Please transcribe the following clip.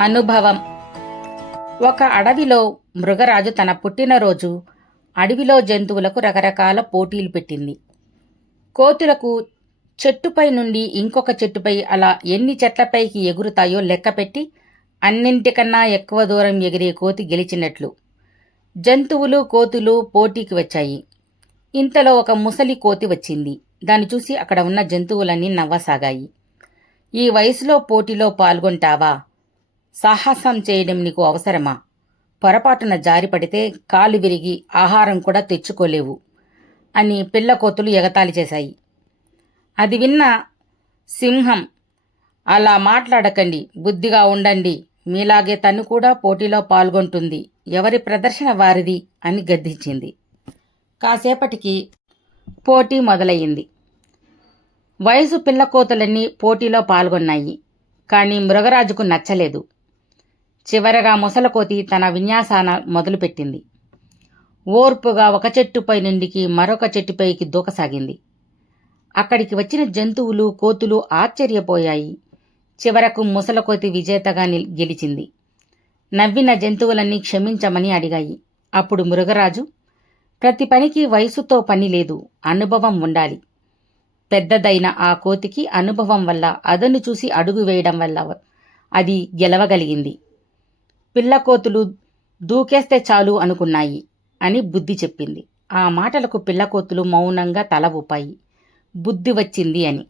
అనుభవం. ఒక అడవిలో మృగరాజు తన పుట్టినరోజు అడవిలో జంతువులకు రకరకాల పోటీలు పెట్టింది. కోతులకు చెట్టుపై నుండి ఇంకొక చెట్టుపై అలా ఎన్ని చెట్లపైకి ఎగురుతాయో లెక్కపెట్టి అన్నింటికన్నా ఎక్కువ దూరం ఎగిరే కోతి గెలిచినట్లు. జంతువులు కోతులు పోటీకి వచ్చాయి. ఇంతలో ఒక ముసలి కోతి వచ్చింది. దాన్ని చూసి అక్కడ ఉన్న జంతువులన్నీ నవ్వసాగాయి. ఈ వయసులో పోటీలో పాల్గొంటావా? సాహసం చేయడం నీకు అవసరమా? పొరపాటున జారిపడితే కాలు విరిగి ఆహారం కూడా తెచ్చుకోలేవు అని పిల్లకోతులు ఎగతాళి చేశాయి. అది విన్న సింహం, అలా మాట్లాడకండి, బుద్ధిగా ఉండండి, మీలాగే తను కూడా పోటీలో పాల్గొంటుంది, ఎవరి ప్రదర్శన వారిది అని గద్దించింది. కాసేపటికి పోటీ మొదలయ్యింది. వయసు పిల్లకోతులన్నీ పోటీలో పాల్గొన్నాయి. కానీ మృగరాజుకు నచ్చలేదు. చివరగా ముసలకోతి తన విన్యాసాన మొదలుపెట్టింది. ఓర్పుగా ఒక చెట్టుపై నుండికి మరొక చెట్టుపైకి దూకసాగింది. అక్కడికి వచ్చిన జంతువులు కోతులు ఆశ్చర్యపోయాయి. చివరకు ముసలకోతి విజేతగా గెలిచింది. నవ్విన జంతువులన్నీ క్షమించమని అడిగాయి. అప్పుడు మృగరాజు, ప్రతి పనికి వయసుతో పని లేదు, అనుభవం ఉండాలి. పెద్దదైన ఆ కోతికి అనుభవం వల్ల అదను చూసి అడుగు వేయడం వల్ల అది గెలవగలిగింది. పిల్లకోతులు దూకేస్తే చాలు అనుకున్నాయి అని బుద్ధి చెప్పింది. ఆ మాటలకు పిల్లకోతులు మౌనంగా తల ఊపాయి. బుద్ధి వచ్చింది అని.